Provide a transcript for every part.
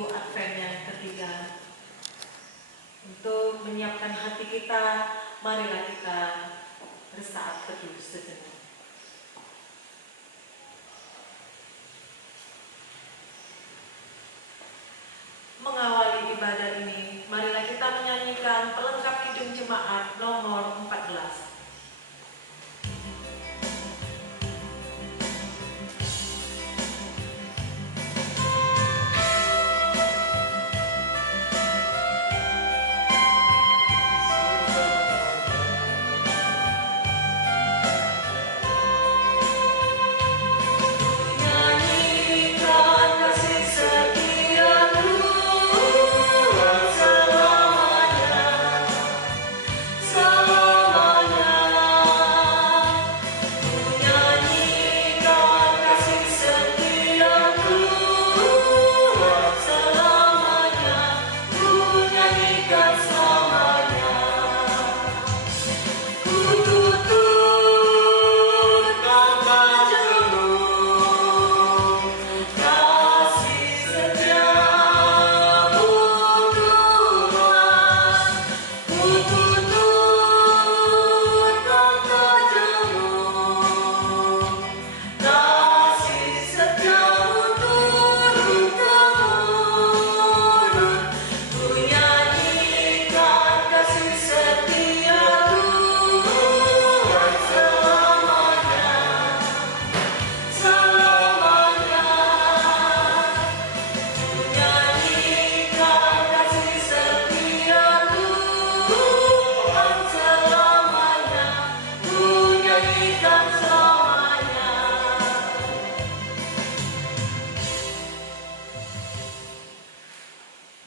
Minggu Advent yang ketiga. Untuk menyiapkan hati kita, marilah kita bersaat teduh sejenak. Mengawali ibadah ini, marilah kita menyanyikan pelengkap Kidung Jemaat nomor 14.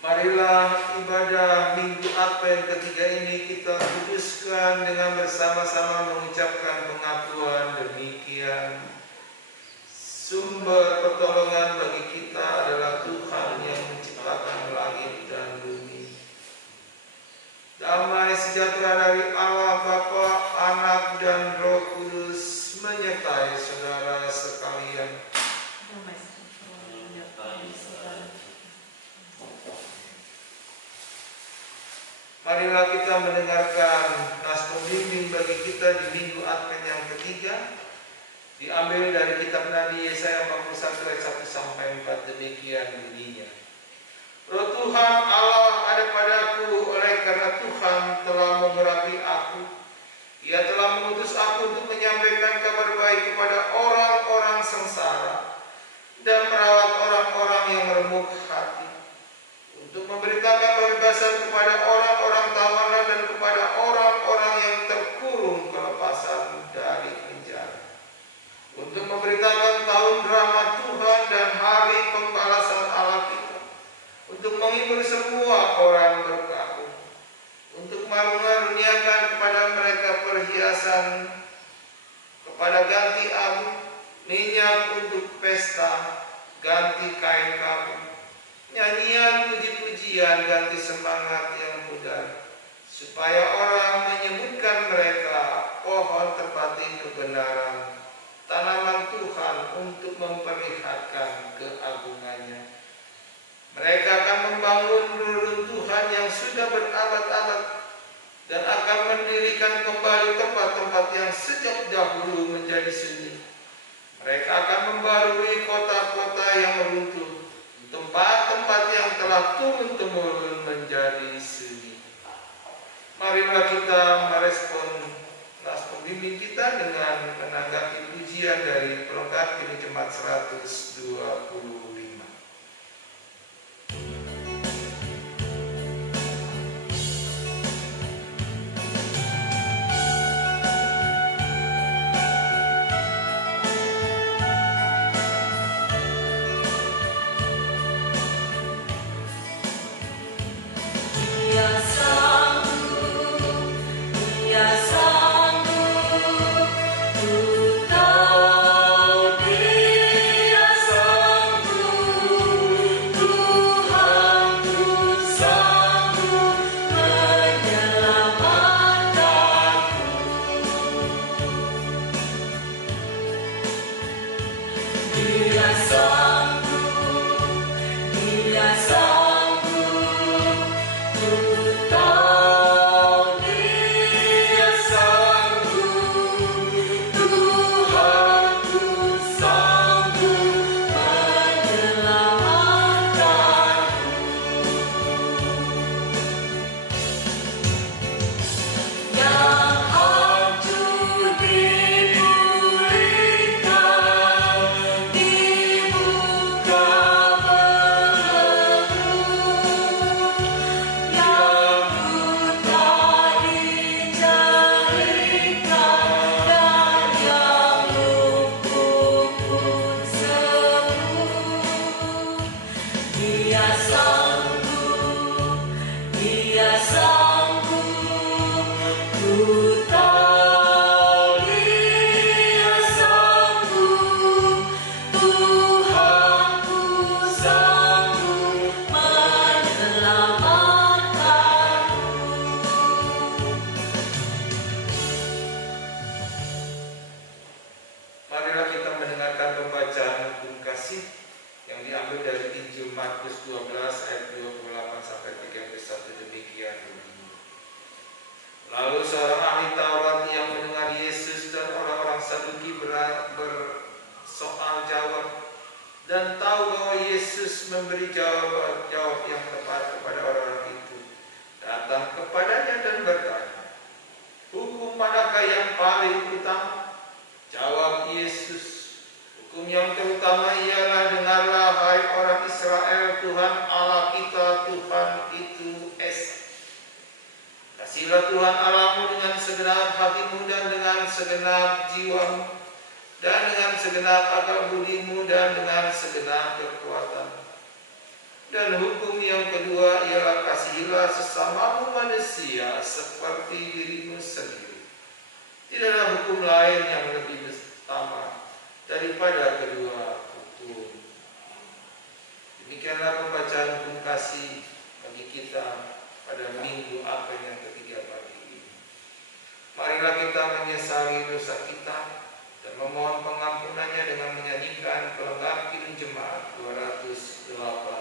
Marilah ibadah Minggu Advent ketiga ini kita kuduskan dengan bersama-sama mengucapkan pengakuan demikian. Sumber pertolongan bagi kita adalah Tuhan yang menciptakan langit dan bumi. Damai sejahtera dari Allah Bapa, Anak dan Roh Kudus menyertai saudara sekalian. Marilah kita mendengarkan nas pembimbing bagi kita di Minggu Advent yang ketiga, diambil dari kitab Nabi Yesaya 41 ayat 1 sampai 4. Demikian bunyinya. Roh Tuhan Allah ada padaku, oleh karena Tuhan telah mengurapi aku. Ia telah mengutus aku untuk menyampaikan kabar baik kepada orang-orang sengsara dan merawat orang-orang yang remuk hati, untuk memberitakan pembebasan kepada orang-orang tawanan dan kepada orang-orang yang terkurung kelepasan dari penjara, untuk memberitakan tahun rahmat Tuhan dan hari pembalasan Allah kita, untuk menghibur semua orang berkabung, untuk mengaruniakan kepada mereka perhiasan, kepada ganti abu, minyak untuk pesta, ganti kain kabung, nyanyian puji-pujian, ganti semangat yang pudar, supaya orang menyebutkan mereka pohon tempati kebenaran, tanaman Tuhan untuk memperlihatkan keagungannya. Mereka akan membangun reruntuhan yang sudah berabad-abad dan akan mendirikan kembali tempat-tempat yang sejak dahulu menjadi sunyi. Mereka akan membarui kota-kota yang runtuh, tempat-tempat yang telah turun-temurun menjadi sunyi. Marilah kita merespon nas pembimbing kita dengan menanggapi pujian dari pelengkap Kidung Jemaat 125. Dia sanggup 12 ayat 28 sampai 31 demikian bunyinya. Lalu seorang ahli Taurat yang mendengar Yesus dan orang-orang Saduki bersoal jawab dan tahu bahwa Yesus memberi jawab yang tepat kepada orang-orang itu, datang kepadanya dan bertanya, "Hukum manakah yang paling utama?" Jawab Yesus, "Hukum yang terutama ialah, dengarlah hai orang Israel, Tuhan Allah kita, Tuhan itu Esa. Kasihilah Tuhan Allahmu dengan segenap hatimu dan dengan segenap jiwamu dan dengan segenap akal budimu dan dengan segenap kekuatanmu. Dan hukum yang kedua ialah, kasihilah sesamamu manusia seperti dirimu sendiri. Tidaklah hukum lain yang lebih utama daripada kedua hukum." Demikianlah pembacaan hukum kasih bagi kita pada Minggu Advent yang ketiga pagi ini. Marilah kita menyesali dosa kita dan memohon pengampunannya dengan menyanyikan pelengkap Kidung Jemaat 285.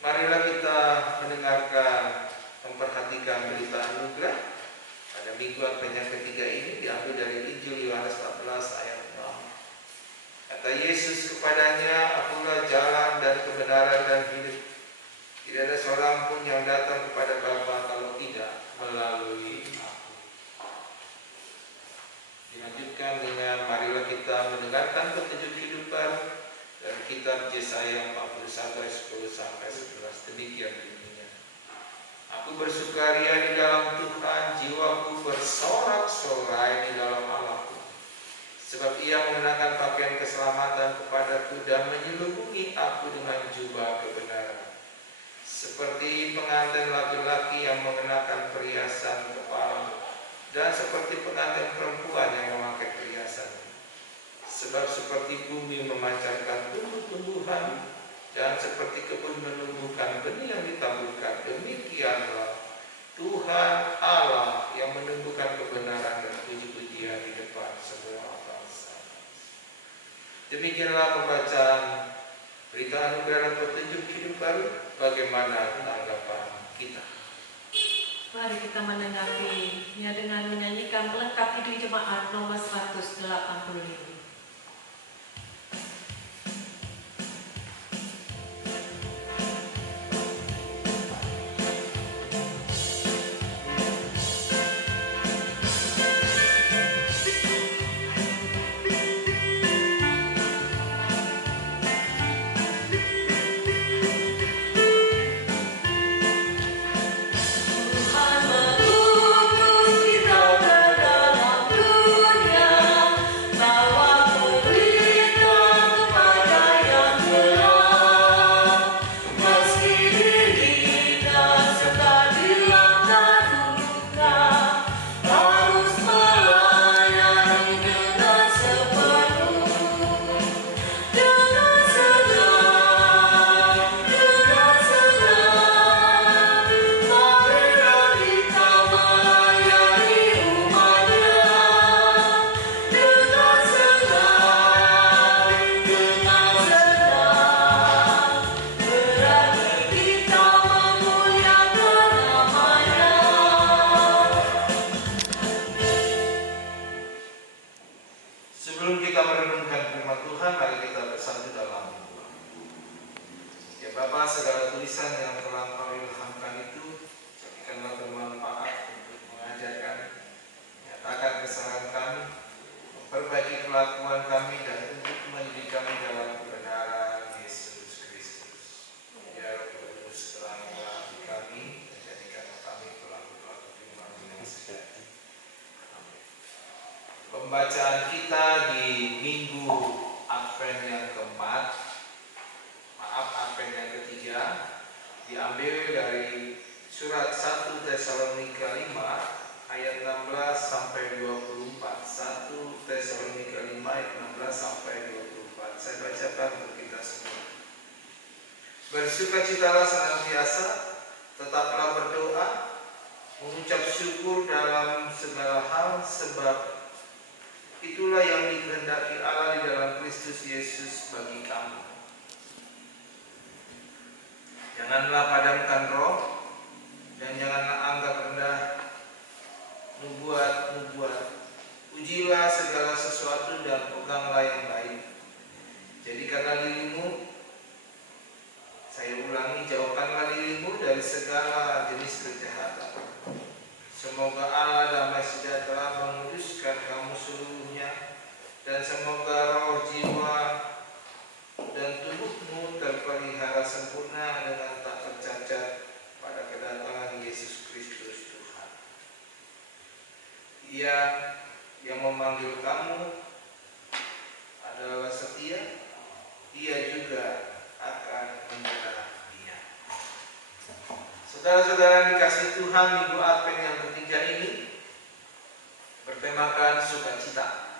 Marilah kita mendengarkan, memperhatikan berita anugerah pada Minggu Advent yang ketiga ini, diambil dari Injil Yohanes 14 ayat 6. Kata Yesus kepadanya, "Akulah jalan dan kebenaran dan hidup. Tidak ada seorang pun yang datang kepada Bapa kalau tidak melalui Aku." Dilanjutkan dengan, marilah kita mendengarkan petunjuk hidup baru dari kitab Yesaya 41 ayat 10 sampai 11. Demikian bunyinya. "Aku bersukaria di dalam Tuhan, jiwaku bersorak-sorai di dalam Allahku. Sebab Ia mengenakan pakaian keselamatan kepadaku dan menyelubungi aku dengan jubah kebenaran. Seperti pengantin laki-laki yang mengenakan perhiasan kepala, dan seperti pengantin perempuan yang memakai perhiasan. Sebab seperti bumi memancarkan tumbuh-tumbuhan, dan seperti kebun menumbuhkan benih yang ditaburkan, demikianlah Tuhan Allah yang menumbuhkan kebenaran dan puji-pujian di depan semua bangsa." Demikianlah pembacaan berita anugerah dan petunjuk hidup baru. Bagaimana tanggapan kita? Mari kita menanggapinya dengan menyanyikan pelengkap Kidung Jemaat nomor 185. Tuhan mengutus kita ke dalam dunia, bawa Pembacaan kita di Minggu Advent yang keempat, Advent yang ketiga, diambil dari surat 1 Tesalonika 5 ayat 16 sampai 24. 1 Tesalonika 5 ayat 16 sampai 24. Saya bacakan untuk kita semua. Bersukacitalah senantiasa, tetaplah berdoa, mengucap syukur dalam segala hal, sebab itulah yang dikehendaki Allah di dalam Kristus Yesus bagi kamu. Janganlah padamkan roh, dan janganlah anggap rendah nubuat. Ujilah segala sesuatu dan peganglah yang baik. Jadikanlah dirimu, saya ulangi, jauhkanlah dirimu dari segala jenis kejahatan. Semoga Allah damai sejahtera menguduskan kamu seluruhnya, dan semoga roh, jiwa, dan tubuhmu terpelihara sempurna dengan tak tercacat pada kedatangan Yesus Kristus Tuhan. Ia yang memanggil kamu adalah setia, Ia juga akan membela dia. Saudara-saudara dikasihi Tuhan, Minggu Advent yang ketiga ini bertemakan sukacita.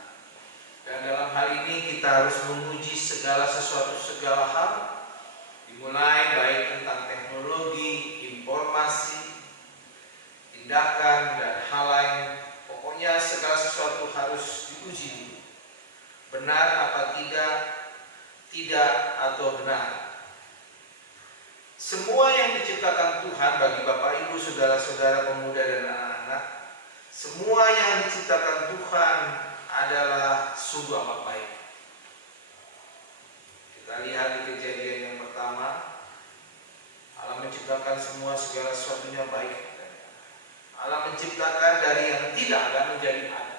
Dan dalam hal ini kita harus menguji segala sesuatu, segala hal, dimulai baik tentang teknologi, informasi, tindakan, dan hal lain. Pokoknya segala sesuatu harus diuji. Benar apa tidak, tidak atau benar. Semua yang diciptakan Tuhan bagi Bapak Ibu, saudara-saudara pemuda dan anak-anak, semua yang diciptakan Tuhan adalah sungguh amat baik. Kita lihat di Kejadian yang pertama, Allah menciptakan semua segala sesuatunya baik. Allah menciptakan dari yang tidak ada menjadi ada.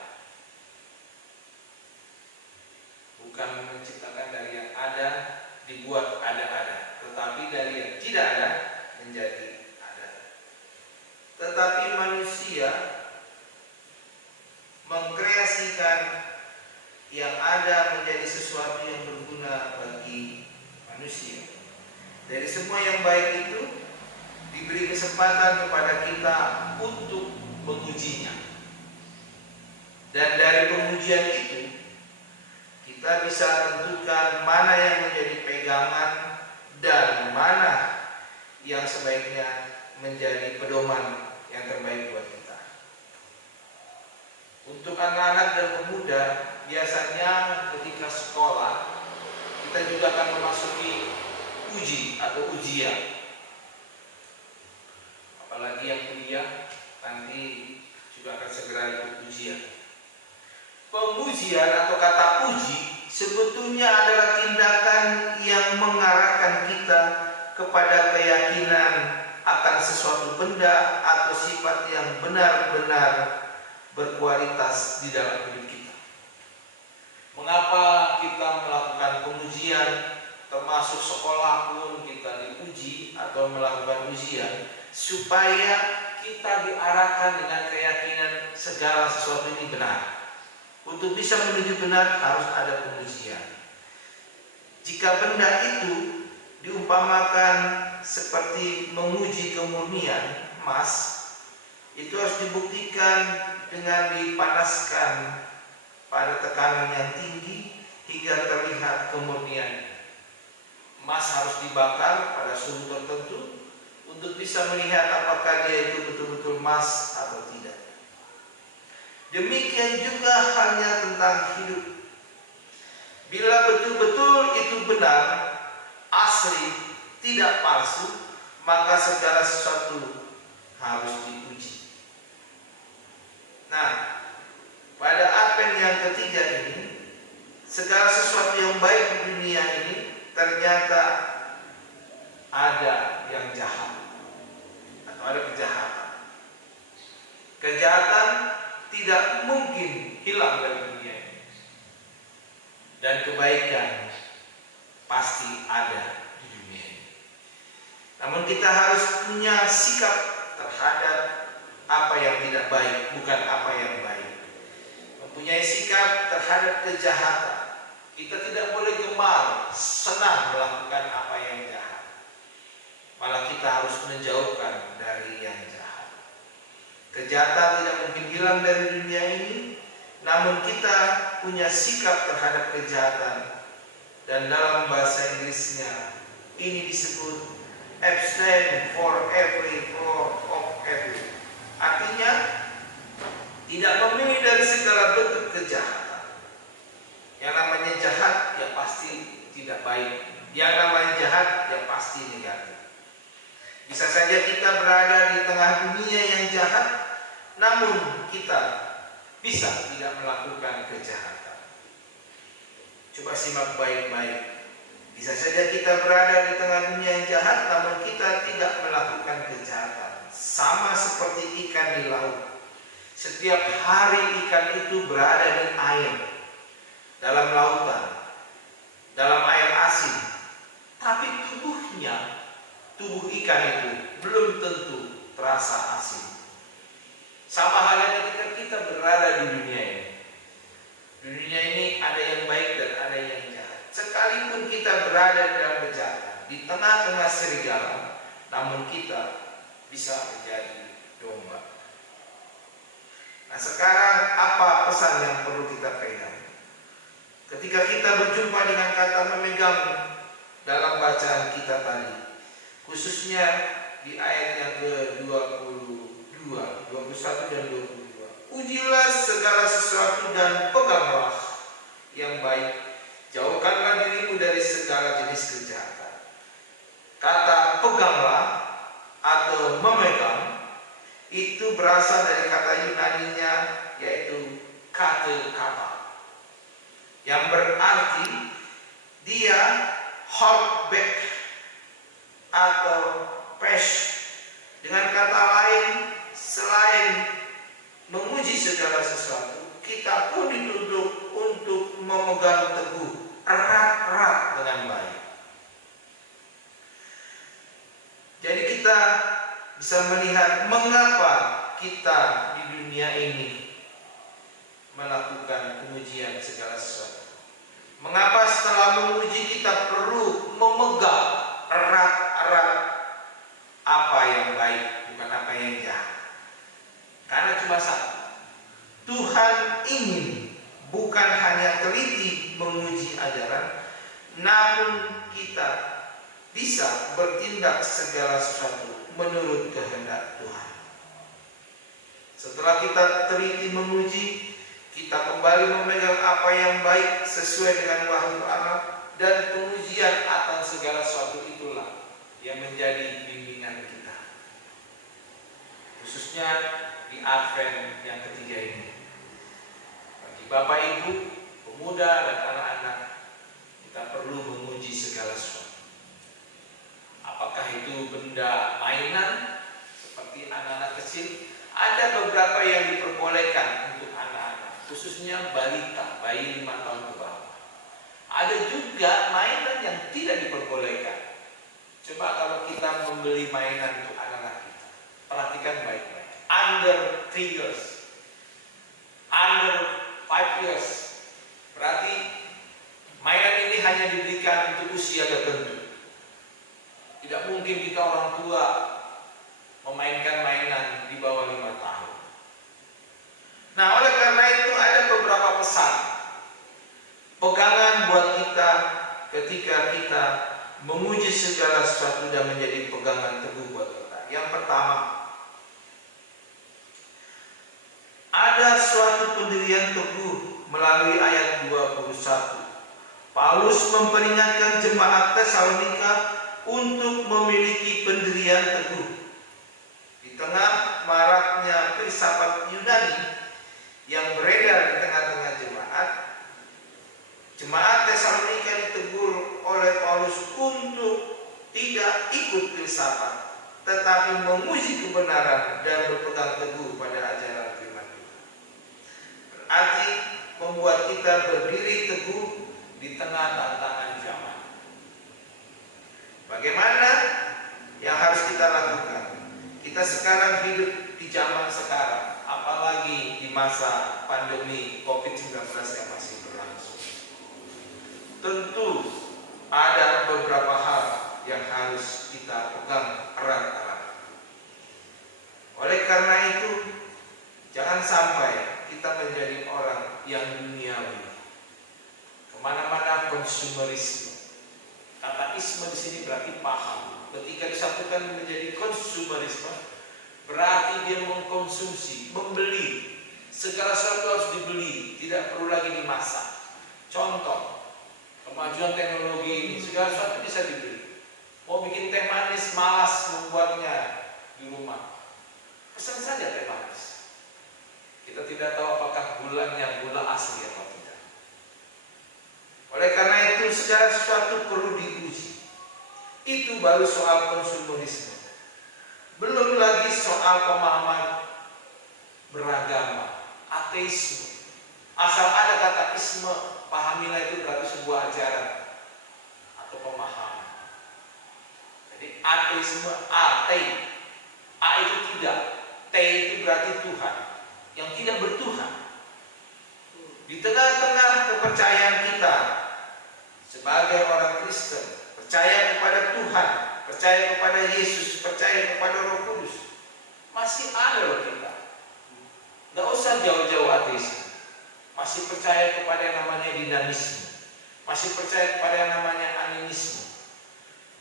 Bukan menciptakan dari yang ada dibuat ada-ada, tetapi dari yang tidak ada menjadi ada. Tetapi manusia mengkreasikan yang ada menjadi sesuatu yang berguna bagi manusia. Dari semua yang baik itu diberi kesempatan kepada kita untuk mengujinya. Dan dari pengujian itu kita bisa tentukan mana yang menjadi pegangan dan mana yang sebaiknya menjadi pedoman yang terbaik buat kita. Untuk anak-anak dan pemuda, biasanya ketika sekolah kita juga akan memasuki uji atau ujian. Apalagi yang kuliah nanti juga akan segera ikut ujian. Pengujian atau kata uji sebetulnya adalah tindakan yang mengarahkan kita kepada keyakinan akan sesuatu benda atau sifat yang benar-benar berkualitas di dalam hidup kita. Mengapa kita melakukan pengujian, termasuk sekolah pun kita diuji atau melakukan ujian, supaya kita diarahkan dengan keyakinan segala sesuatu ini benar. Untuk bisa menuju benar harus ada pengujian. Jika benda itu diumpamakan seperti menguji kemurnian emas, itu harus dibuktikan dengan dipanaskan pada tekanan yang tinggi hingga terlihat kemurniannya. Emas harus dibakar pada suhu tertentu untuk bisa melihat apakah dia itu betul-betul emas atau tidak. Demikian juga halnya tentang hidup. Bila betul-betul itu benar, asli, tidak palsu, maka segala sesuatu harus diuji. Nah, pada Advent yang ketiga ini, segala sesuatu yang baik di dunia ini ternyata ada yang jahat atau ada kejahatan. Kejahatan tidak mungkin hilang dari dunia ini, dan kebaikan pasti ada di dunia ini. Namun kita harus punya sikap terhadap apa yang tidak baik, bukan apa yang baik. mempunyai sikap terhadap kejahatan. Kita tidak boleh gemar, senang melakukan apa yang jahat. Malah kita harus menjauhkan dari yang jahat. Kejahatan tidak mungkin hilang dari dunia ini, namun kita punya sikap terhadap kejahatan. Dan dalam bahasa Inggrisnya ini disebut abstain for every form of evil. Artinya tidak memilih dari segala bentuk kejahatan. Yang namanya jahat ya pasti tidak baik. Yang namanya jahat ya pasti negatif. Bisa saja kita berada di tengah dunia yang jahat, namun kita bisa tidak melakukan kejahatan. Coba simak baik-baik. Bisa saja kita berada di tengah dunia yang jahat, namun kita tidak melakukan kejahatan. Sama seperti ikan di laut. Setiap hari ikan itu berada di air, dalam lautan, dalam air asin. Tapi tubuh ikan itu belum tentu terasa asin. Sama halnya ketika kita berada di dunia ini. Di dunia ini ada yang baik dan ada yang jahat. Sekalipun kita berada di dalam kejahatan, di tengah-tengah serigala, namun kita bisa menjadi domba. Nah, sekarang apa pesan yang perlu kita pegang? Ketika kita berjumpa dengan kata memegang dalam bacaan kita tadi, khususnya di ayat yang ke-22, 21 dan 22. Ujilah segala sesuatu dan peganglah yang baik. Jauhkanlah dirimu dari segala jenis kejahatan. Kata peganglah atau memegang itu berasal dari kata Yunaninya yaitu kata, yang berarti dia hold back atau push. Dengan kata lain, selain menguji segala sesuatu, kita pun dituntut untuk memegang teguh erat-erat dengan baik. Jadi kita bisa melihat mengapa kita di dunia ini melakukan pengujian segala sesuatu. Mengapa setelah menguji kita perlu memegang erat-erat apa yang baik, bukan apa yang jahat. Karena cuma satu, Tuhan ingin bukan hanya teliti menguji ajaran, namun kita bisa bertindak segala sesuatu menurut kehendak Tuhan. Setelah kita teliti menguji, kita kembali memegang apa yang baik sesuai dengan wahyu Allah, dan pengujian akan segala sesuatu itulah yang menjadi bimbingan kita. Khususnya di Advent yang ketiga ini. Bagi Bapak Ibu, pemuda dan anak-anak, kita perlu menguji segala sesuatu. Apakah itu benda mainan seperti anak-anak kecil? Ada beberapa yang diperbolehkan untuk anak-anak, khususnya balita, bayi 5 tahun ke bawah. Ada juga mainan yang tidak diperbolehkan. Coba kalau kita membeli mainan untuk anak-anak kita, perhatikan baik-baik. Under 3 years, under 5 years, berarti mainan ini hanya diberikan untuk usia tertentu. Tidak mungkin kita orang tua memainkan mainan di bawah 5 tahun. Nah, oleh karena itu ada beberapa pesan pegangan buat kita ketika kita menguji segala sesuatu dan menjadi pegangan teguh buat kita. Yang pertama, ada suatu pendirian teguh melalui ayat 21. Paulus memperingatkan jemaat Tesalonika untuk memiliki pendirian teguh. Di tengah maraknya filsafat Yunani yang beredar di tengah-tengah jemaat Tesalonika ditegur oleh Paulus untuk tidak ikut filsafat, tetapi menguji kebenaran dan berpegang teguh pada ajaran firman Tuhan. Berarti membuat kita berdiri teguh di tengah tantangan zaman. Bagaimana yang harus kita lakukan? Kita sekarang hidup di zaman sekarang, apalagi di di masa pandemi COVID-19 yang masih berlangsung. Tentu ada beberapa hal yang harus kita pegang erat-erat. Oleh karena itu, jangan sampai kita menjadi orang yang duniawi. Kemana-mana konsumerisme. Kata isme di sini berarti paham. Ketika disatukan menjadi konsumerisme, berarti dia mengkonsumsi, membeli. Segala sesuatu harus dibeli, tidak perlu lagi dimasak. Contoh, kemajuan teknologi ini, segala sesuatu bisa dibeli. Mau bikin teh manis, malas membuatnya di rumah. Pesan saja teh manis. Kita tidak tahu apakah gulanya gula asli atau tidak. Oleh karena itu, segala sesuatu perlu diuji. Itu baru soal konsumerisme. Belum lagi soal pemahaman beragama, ateisme. Asal ada kata isme, pahamilah itu berarti sebuah ajaran atau pemahaman. Jadi ateisme, atei. A itu tidak, T itu berarti Tuhan yang tidak bertuhan. Di tengah-tengah kepercayaan kita sebagai orang Kristen, percaya kepada Tuhan, percaya kepada Yesus, percaya kepada Roh Kudus, masih ada loh kita. Nggak usah jauh-jauh ateisme. Masih percaya kepada yang namanya dinamisme, masih percaya kepada yang namanya animisme,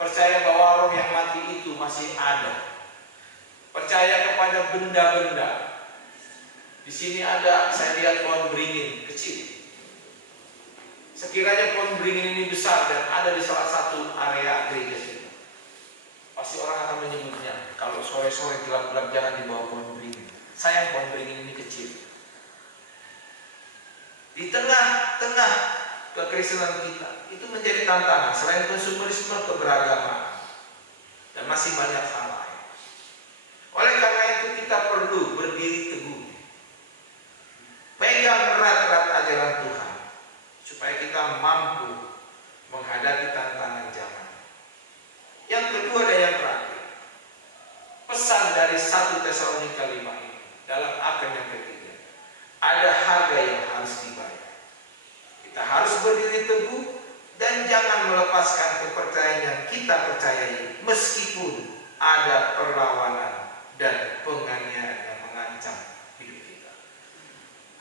percaya bahwa roh yang mati itu masih ada, percaya kepada benda-benda. Di sini ada, saya lihat pohon beringin kecil. Sekiranya pohon beringin ini besar dan ada di salah satu area gereja sini, pasti orang akan menyebutnya, kalau sore-sore gelap-gelap jangan di bawah pohon beringin. Sayang pohon beringin ini kecil. Di tengah-tengah kekristenan kita, itu menjadi tantangan. Selain konsumerisme, keberagaman, dan masih banyak hal lain. Oleh karena itu kita perlu berdiri teguh, pegang erat-erat ajaran Tuhan, supaya kita mampu menghadapi tantangan zaman. Yang kedua dan yang terakhir, pesan dari 1 Tesalonika 5 ini dalam akan yang ketiga, ada harga yang harus dibayar. Kita harus berdiri teguh dan jangan melepaskan kepercayaan yang kita percayai meskipun ada perlawanan dan penganiayaan yang mengancam hidup kita.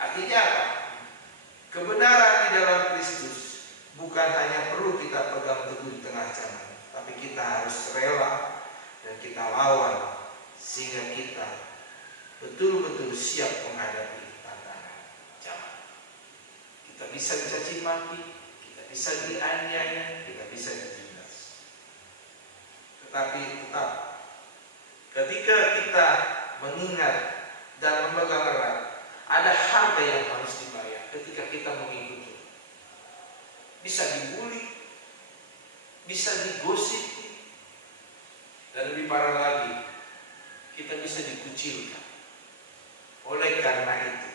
Artinya apa? Kebenaran di dalam Kristus bukan hanya perlu kita pegang teguh di tengah zaman, tapi kita harus rela dan kita lawan sehingga kita betul-betul siap menghadapi tantangan zaman. Kita bisa dicaci maki, kita bisa dianiaya, kita bisa ditindas. Tetapi tetap ketika kita mengingat dan memegang erat, ada harga yang harus dibayar ketika kita mengikuti. Bisa dibully, bisa digosip, dan lebih parah lagi, kita bisa dikucilkan. Oleh karena itu,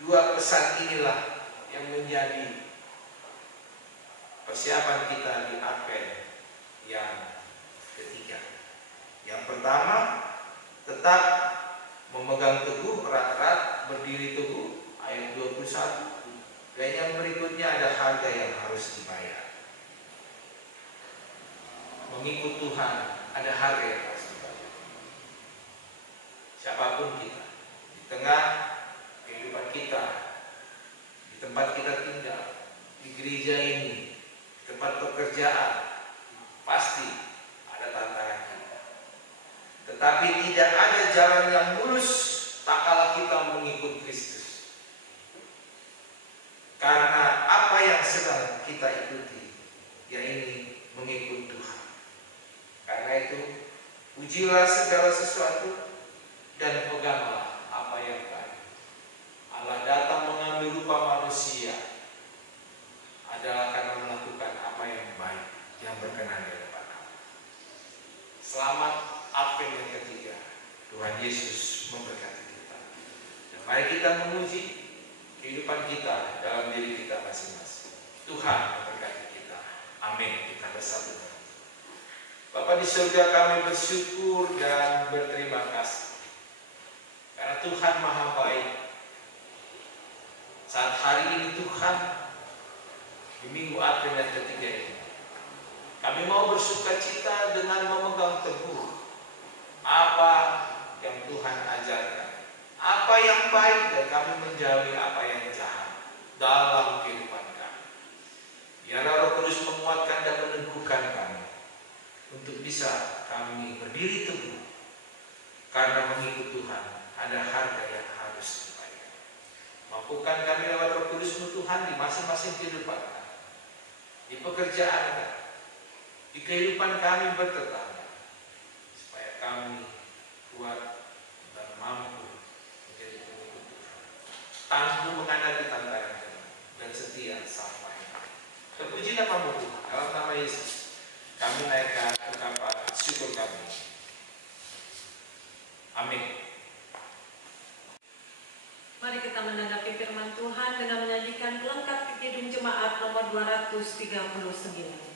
dua pesan inilah yang menjadi persiapan kita di Advent yang ketiga. Yang pertama, tetap memegang teguh erat-erat, berdiri teguh, ayat 21. Dan yang berikutnya ada harga yang harus dibayar. Mengikut Tuhan ada harga yang harus dibayar. Siapapun kita, di tengah kehidupan kita, di tempat kita tinggal, di gereja ini, di tempat pekerjaan, pasti ada tantangan kita. Tetapi tidak ada jalan yang mulus tak kala kita mengikut Kristus. Karena apa yang sedang kita ikuti, yaitu mengikut Tuhan. Karena itu, ujilah segala sesuatu dan peganglah apa yang baik. Allah datang mengambil rupa manusia adalah karena melakukan apa yang baik, yang berkenan di hadapan Allah. Selamat Advent yang ketiga. Tuhan Yesus memberkati kita. Dan mari kita menguji kehidupan kita dalam diri kita masing-masing. Tuhan memberkati kita. Amin. Kita bersatu. Bapa di surga, kami bersyukur dan berterima kasih karena Tuhan Maha Baik, saat hari ini Tuhan, di minggu Advent yang ketiga ini, kami mau bersuka cita dengan memegang teguh apa yang Tuhan ajarkan, apa yang baik, dan kami menjauhi apa yang jahat dalam kehidupan kami. Biarlah Roh Kudus menguatkan dan meneguhkan kami untuk bisa kami berdiri teguh, karena mengikut Tuhan ada harga yang harus dibayar. Mampukan kami lewat Roh Kudus-Mu Tuhan di masing-masing kehidupan kami, di pekerjaan kami, di kehidupan kami bertetangga, supaya kami kuat dan mampu menjadi pengikut Tuhan, tangguh menghadapi tantangan dan setia sampai. Terpuji nama-Mu Tuhan, dalam nama Yesus kami naikkan ungkapan syukur kami. Amin. Mari kita menanggapi firman Tuhan dengan menyanyikan pelengkap Kidung Jemaat nomor 239.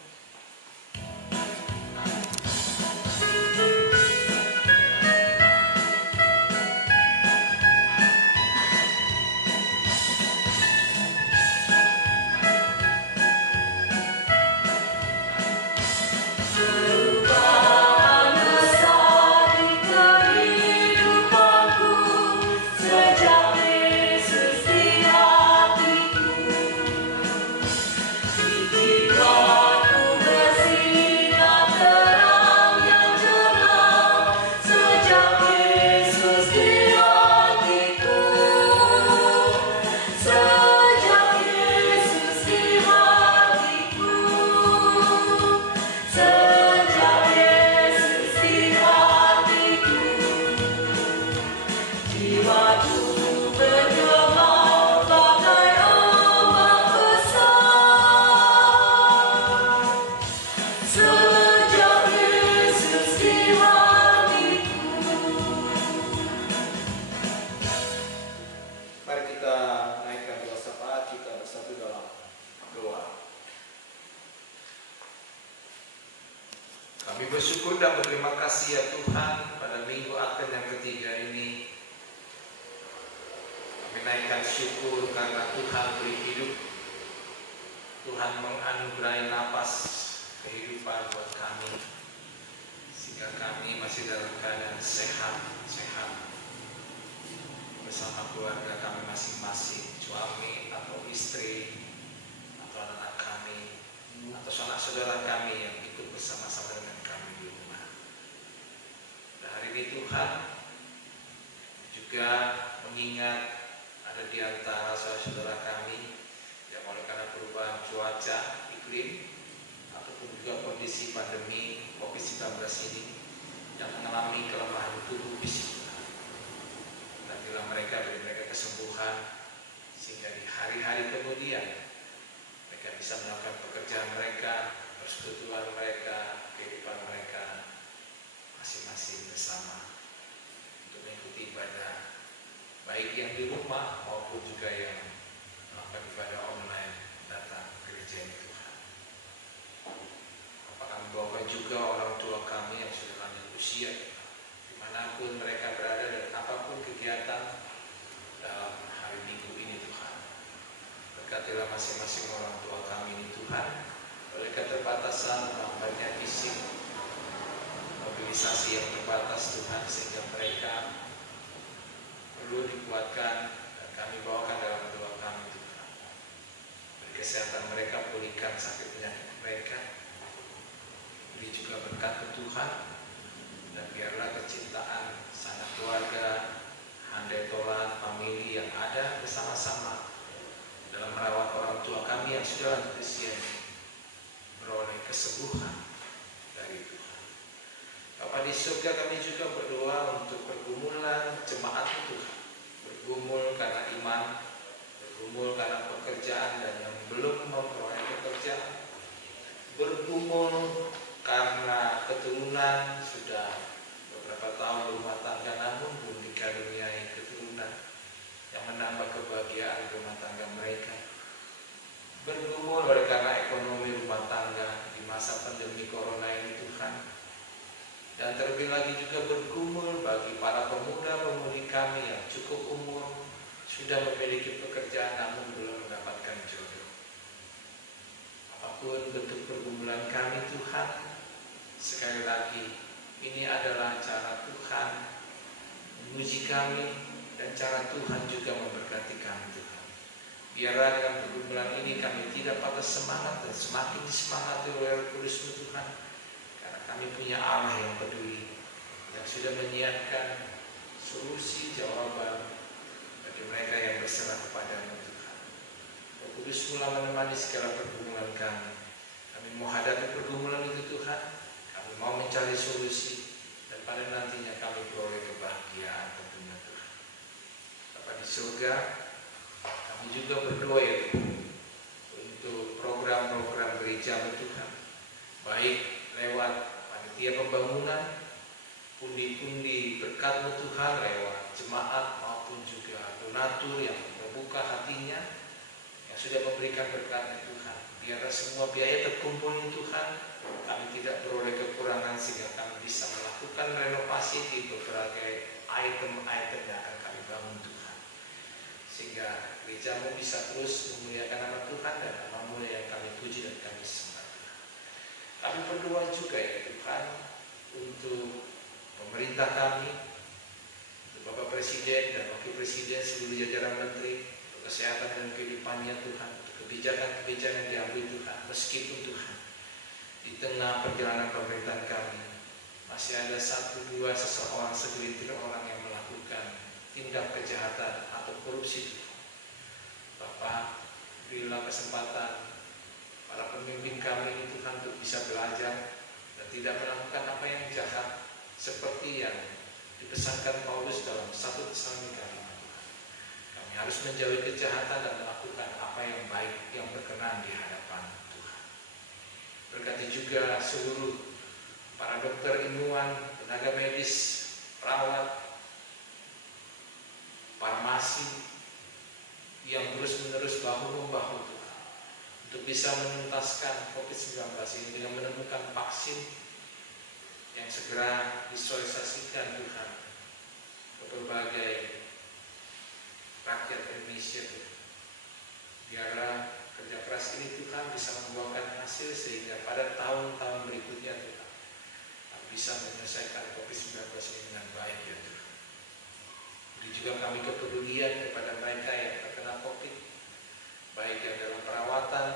Kami bersyukur dan berterima kasih ya Tuhan, pada minggu Advent yang ketiga ini kami naikkan syukur karena Tuhan beri hidup, Tuhan menganugerahi napas kehidupan buat kami, sehingga kami masih dalam keadaan sehat bersama keluarga kami masing-masing, suami atau istri atau anak kami atau sanak saudara kami yang ikut bersama-sama dengan kami di rumah. Dan hari ini Tuhan juga mengingat ada di antara saudara kami yang oleh karena perubahan cuaca, iklim, ataupun juga kondisi pandemi COVID-19 ini yang mengalami kelemahan tubuh fisik. Nantilah beri mereka kesembuhan, sehingga di hari-hari kemudian mereka bisa melakukan pekerjaan mereka, persekutuan mereka, kehidupan mereka masing-masing bersama untuk mengikuti ibadah, baik yang di rumah maupun juga yang melakukan ibadah online datang gereja ini Tuhan. Apakah membawakan juga orang tua kami yang sudah lanjut usia, dimanapun mereka berada dan apapun kegiatan dalam hari minggu ini Tuhan. Berkatilah masing-masing orang tua kami ini Tuhan, oleh keterbatasan lambatnya fisik, mobilisasi yang terbatas Tuhan, sehingga mereka perlu dikuatkan dan kami bawakan dalam doa kami Tuhan. Beri kesehatan mereka, pulihkan sakit penyakit mereka, beri juga berkat ke Tuhan, dan biarlah kecintaan sanak keluarga, handai tolan, famili yang ada bersama-sama dalam merawat orang tua kami yang sudah lanjut usia ini beroleh kesembuhan dari Tuhan. Bapa di surga, kami juga berdoa untuk pergumulan jemaat Tuhan, bergumul karena iman, bergumul karena pekerjaan dan yang belum memperoleh pekerjaan, bergumul karena keturunan, sudah beberapa tahun rumah tangga namun belum dikaruniai keturunan yang menambah kebahagiaan rumah tangga mereka, bergumul oleh karena ekonomi rumah tangga di masa pandemi corona ini Tuhan, dan terlebih lagi juga bergumul bagi para pemuda-pemudi kami yang cukup umur, sudah memiliki pekerjaan bekerja namun belum mendapatkan jodoh. Apapun bentuk pergumulan kami Tuhan, sekali lagi ini adalah cara Tuhan menguji kami dan cara Tuhan juga memberkati kami Tuhan. Biarlah dalam pergumulan ini kami tidak patah semangat dan semakin disemangati oleh Roh Kudus-Mu Tuhan, karena kami punya Allah yang peduli, yang sudah menyiapkan solusi jawaban bagi mereka yang berserah kepada-Mu Tuhan. Roh Kudus mulai menemani segala pergumulan kami. Kami mau hadapi pergumulan itu Tuhan, kami mau mencari solusi, dan pada nantinya kami beroleh kebahagiaan tentunya Tuhan. Bapa di surga, kami juga berdoa ya Tuhan, untuk program-program gereja Tuhan, baik lewat panitia pembangunan, pundi-pundi berkat Tuhan lewat jemaat maupun juga donatur yang terbuka hatinya, yang sudah memberikan berkat Tuhan. Biarlah semua biaya terkumpul Tuhan, kami tidak beroleh kekurangan sehingga kami bisa melakukan renovasi di berbagai item-item yang akan kami bangun Tuhan, sehingga gereja-Mu bisa terus memuliakan nama Tuhan dan nama-Mu yang kami puji dan kami sembah Tuhan. Kami berdoa juga ya Tuhan untuk pemerintah kami, untuk Bapak Presiden dan Wakil Presiden, seluruh jajaran Menteri, untuk kesehatan dan kehidupannya Tuhan, untuk kebijakan-kebijakan yang diambil Tuhan. Meskipun Tuhan, di tengah perjalanan pemerintahan kami, masih ada seseorang, segelintir orang yang melakukan tindak kejahatan atau korupsi Tuhan. Bapak, berilah kesempatan para pemimpin kami ini Tuhan untuk bisa belajar dan tidak melakukan apa yang jahat, seperti yang dipesankan Paulus dalam 1 Tesalonika 5 Tuhan. Kami harus menjauhi kejahatan dan melakukan apa yang baik, yang berkenan di hadapan Tuhan. Berkati juga seluruh para dokter ilmuwan, tenaga medis, perawat, farmasi yang terus-menerus bahu-membahu Tuhan untuk bisa menuntaskan COVID-19 ini dengan menemukan vaksin yang segera disosialisasikan Tuhan ke berbagai rakyat Indonesia Tuhan. Biarlah kerja keras ini Tuhan bisa membuahkan hasil sehingga pada tahun-tahun berikutnya Tuhan kami bisa menyelesaikan COVID-19 ini dengan baik ya Tuhan. Beri juga kami kepedulian kepada mereka yang terkena COVID, baik yang dalam perawatan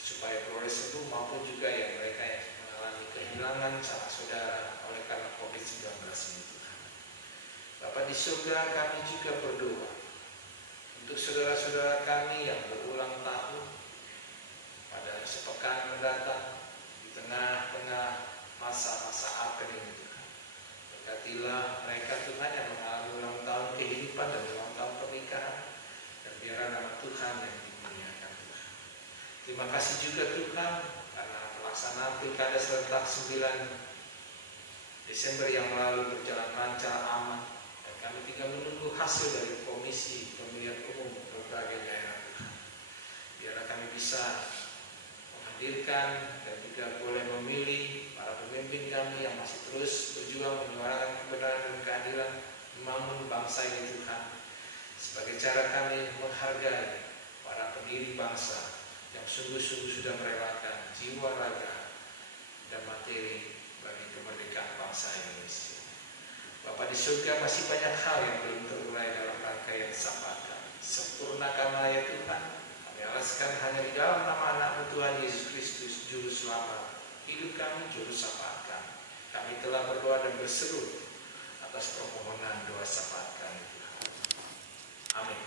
supaya beroleh sembuh maupun juga yang mereka yang mengalami kehilangan sanak saudara oleh karena COVID-19 ini Tuhan. Bapa di surga, kami juga berdoa untuk saudara-saudara kami yang berulang tahun pada sepekan mendatang di tengah-tengah masa-masa akhir ini Tuhan. Berkatilah mereka Tuhan yang mengalami ulang tahun kehidupan dan ulang tahun pernikahan, dan biarlah nama Tuhan yang dimuliakan Tuhan. Terima kasih juga Tuhan karena pelaksanaan pilkada serentak 9 Desember yang lalu berjalan lancar, aman, dan kami tinggal menunggu hasil dari Komisi Pemilihan Umum berbagai daerah Tuhan. Biarlah kami bisa menghadirkan dan juga boleh memilih para pemimpin kami yang masih terus berjuang menyuarakan kebenaran dan keadilan, membangun bangsa ini Tuhan, sebagai cara kami menghargai para pendiri bangsa yang sungguh-sungguh sudah merelakan jiwa, raga, dan materi bagi kemerdekaan bangsa Indonesia. Bapa di surga, masih banyak hal yang belum terurai dalam rangkaian Sabat kami. Sempurnakanlah ya Tuhan. Kami alaskan hanya di dalam nama anak Tuhan Yesus Kristus, Juru Selamat hidup kami, Juru Sabat kami. Kami telah berdoa dan berseru atas permohonan doa Sabat kami Tuhan. Amin.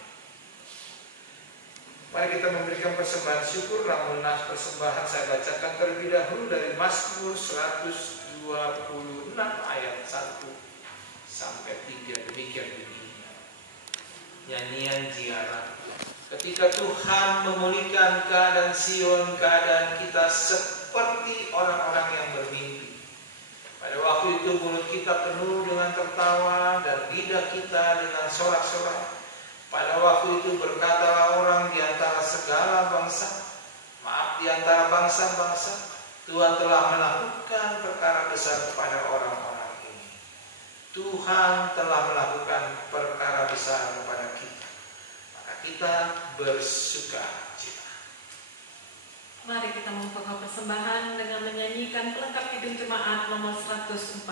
Mari kita memberikan persembahan syukur. Namun persembahan saya bacakan terlebih dahulu dari Mazmur 126 ayat 1 sampai 3. Demikian bunyinya. Nyanyian ziarah. Ketika Tuhan memulihkan keadaan Sion, keadaan kita seperti orang-orang yang bermimpi. Pada waktu itu mulut kita penuh dengan tertawa dan lidah kita dengan sorak-sorak. Pada waktu itu berkatalah orang di antara segala bangsa, maaf, di antara bangsa-bangsa, Tuhan telah melakukan perkara besar kepada orang-orang ini. Tuhan telah melakukan perkara besar kepada kita. Maka kita kita bersuka cita. Mari kita membawa persembahan dengan menyanyikan pelengkap Kidung Jemaat nomor 145.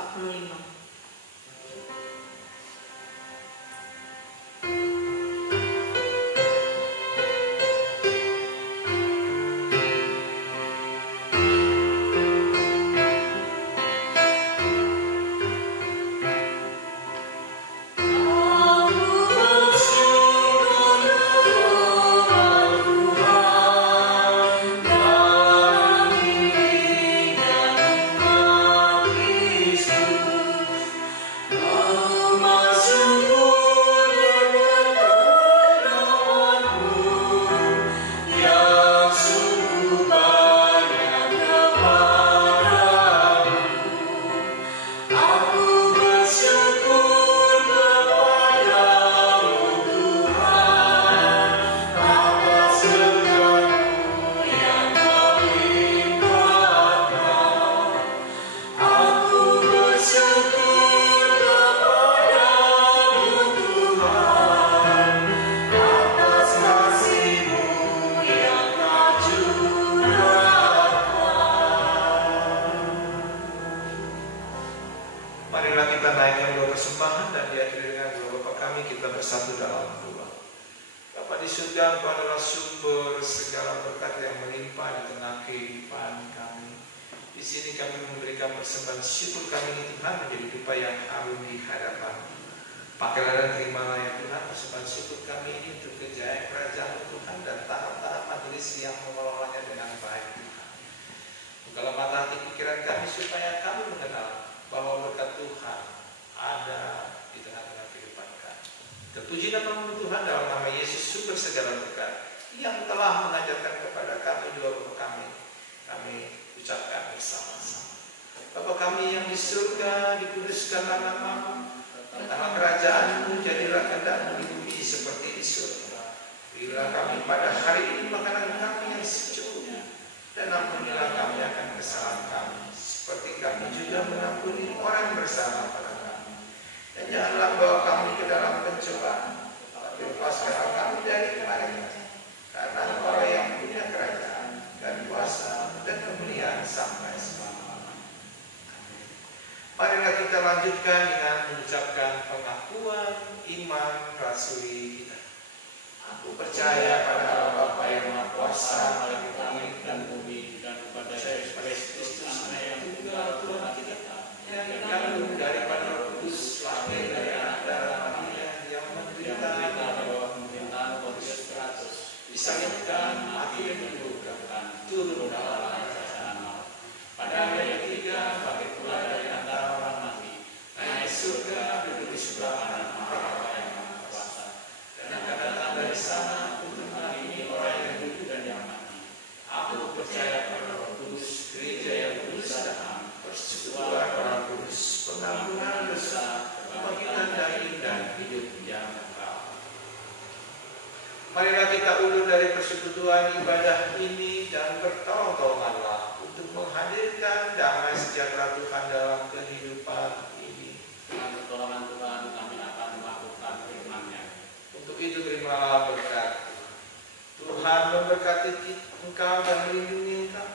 Marilah kita naikkan doa persembahan dan diakhiri dengan doa Bapa kami, kita bersatu dalam doa. Bapa di surga, Engkau adalah sumber segala berkat yang melimpah di tengah kehidupan kami. Di sini kami memberikan persembahan syukur kami ini Tuhan menjadi dupa yang harum di hadapan. Pakailah dan terimalah ya Tuhan persembahan syukur kami ini untuk kejayaan kerajaan Tuhan dan tahap-tahap majelis yang mengelolanya dengan baik Tuhan. Bukalah mata hati pikiran kami supaya kami mengenal bahwa berkat Tuhan ada di tengah-tengah kehidupan kami. Terpuji nama Tuhan dalam nama Yesus sumber segala berkat yang telah mengajarkan kepada kami doa Bapa kami. Kami ucapkan bersama-sama. Bapa kami yang di surga, dikuduskanlah namamu, datanglah kerajaan-Mu, jadilah kehendak-Mu di bumi seperti di surga. Berilah kami pada hari ini makanan kami yang secukupnya, dan ampunilah kami akan kesalahan kami, seperti kami juga mengampuni orang bersalah pada kami. Dan janganlah bawa kami ke dalam pencobaan, tapi lepaskanlah kami dari kemarahan. Karena Engkau yang punya kerajaan dan kuasa dan kemuliaan sampai selama-lamanya. Amin. Marilah kita lanjutkan dengan mengucapkan pengakuan iman rasuli kita. Aku percaya pada Allah Bapa yang Maha Kuasa, langit dan bumi, dan kepada Yesus Kristus, Anak yang tunggal Tuhan kita, yang dikandung daripada Roh Kudus, lahir dari anak darah Maria, yang menderita di bawah pemerintahan Pontius Pilatus, disalibkan, mati dan dikuburkan, turun dalam kerajaan maut. Pada hari yang ketiga, bangkit pula dari antara orang mati, naik surga, duduk di sebelah kanan Allah Bapa yang Maha Kuasa, dan akan datang dari sana untuk mengadili orang yang hidup dan yang mati. Aku percaya pada Roh Kudus, gereja yang kudus dan am, persekutuan orang kudus, pengampunan dosa, kebangkitan daging dan hidup yang kekal. Marilah kita ulur dari persekutuan ibadah ini dan bertolong-tolonganlah untuk menghadirkan damai sejahtera Tuhan dalam kehidupan ini. Dengan pertolongan Tuhan kami akan melakukan firman-Nya. Untuk itu terimalah berkat Tuhan memberkati engkau dan melindungi engkau.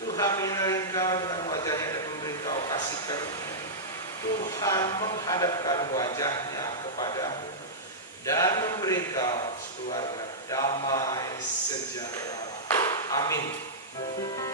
Tuhan menyinari engkau dengan wajahnya dan memberi engkau kasih karunia. Tuhan menghadapkan wajahnya kepadamu dan memberi engkau sekeluarga damai sejahtera. Amin.